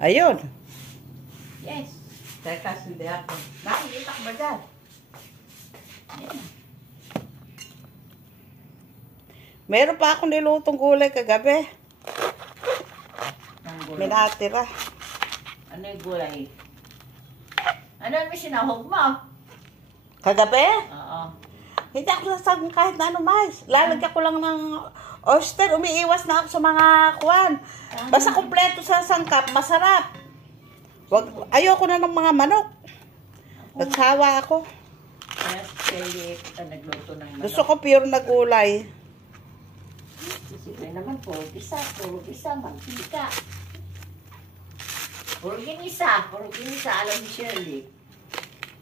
Ayun. Yes. Teka, hindi ako. Nakikita ko ba dyan? Ayan. Meron pa akong nilutong gulay kagabi. Ang gulay. May natira. Ano yung gulay? Ano yung sinahog mo? Kagabi? Oo. Hindi ako sasagin kahit na ano, mais. Lalagyan ko lang ng oyster. Umiiwas na ako sa mga kwan. Basta kumpleto sa sangkap, masarap. Ayoko na ng mga manok. Nagsawa ako. Kaya kaya kita nagluto ng manok. Gusto ko pure na gulay. Siyempre naman, puro bisa, mantika. Puro ginisa, alam ni Shirley.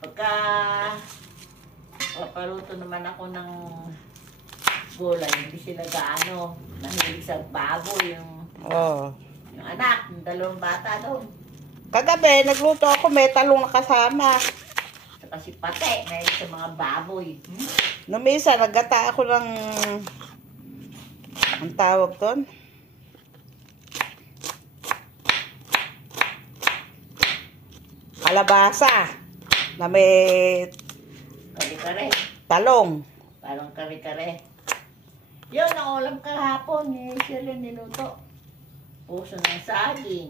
Pagka papaluto naman ako ng gulay, hindi sila gaano nahilig sa baboy, Oh. yung anak, yung dalawang bata doon. Kagabi, nagluto ako, may talong na kasama. Saka si Pate, mahilig sa mga baboy. Numisa, naggata ako ng... Ang tawag doon? Kalabasa. Na may Kare-kare. talong. Parang kare-kare. Yun, ang ulam kahapon, Shirley niluto. Puso ng saging.